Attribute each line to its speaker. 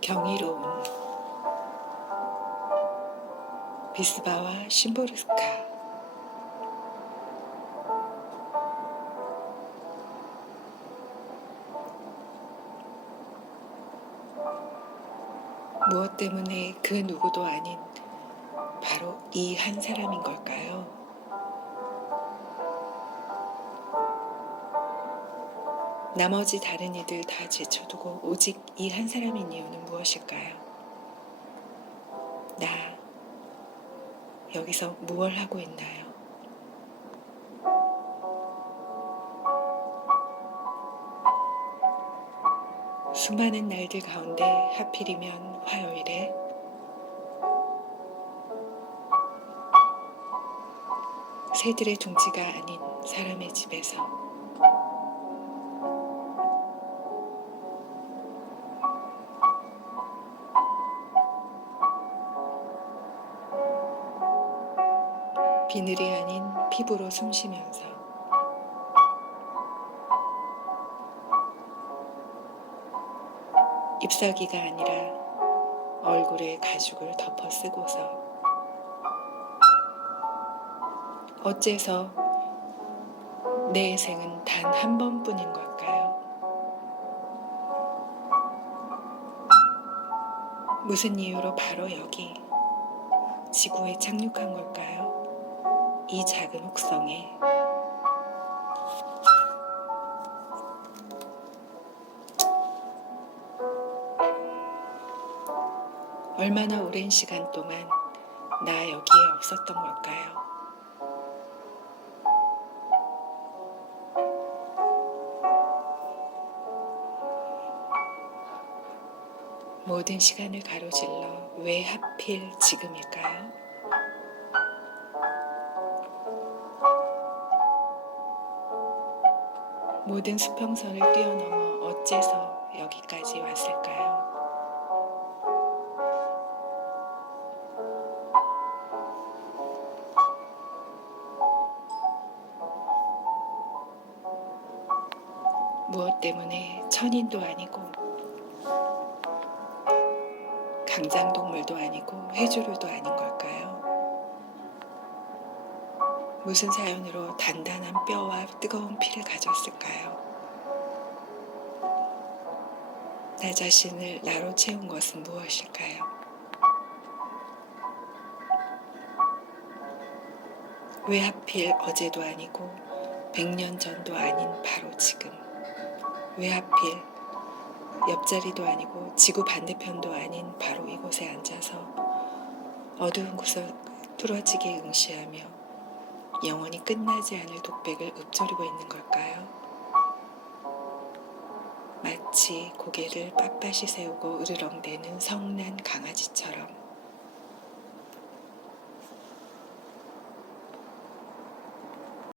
Speaker 1: 경이로운 비스바와 심보르스카 무엇 때문에 그 누구도 아닌 바로 이 한 사람인 걸까요? 나머지 다른 이들 다 제쳐두고 오직 이 한 사람인 이유는 무엇일까요? 나 여기서 무얼 하고 있나요? 수많은 날들 가운데 하필이면 화요일에 새들의 둥지가 아닌 사람의 집에서 비늘이 아닌 피부로 숨쉬면서 잎사귀가 아니라 얼굴에 가죽을 덮어 쓰고서 어째서 내 생은 단 한 번뿐인 걸까요? 무슨 이유로 바로 여기 지구에 착륙한 걸까요? 이 작은 혹성에 얼마나 오랜 시간 동안 나 여기에 없었던 걸까요? 모든 시간을 가로질러 왜 하필 지금일까요? 모든 수평선을 뛰어넘어 어째서 여기까지 왔을까요? 무엇 때문에 천인도 아니고 강장동물도 아니고 해조류도 아닌 걸까요? 무슨 사연으로 단단한 뼈와 뜨거운 피를 가졌을까요? 나 자신을 나로 채운 것은 무엇일까요? 왜 하필 어제도 아니고 백년 전도 아닌 바로 지금? 왜 하필 옆자리도 아니고 지구 반대편도 아닌 바로 이곳에 앉아서 어두운 구석 뚫어지게 응시하며 영원히 끝나지 않을 독백을 읊조리고 있는 걸까요? 마치 고개를 빳빳이 세우고 으르렁대는 성난 강아지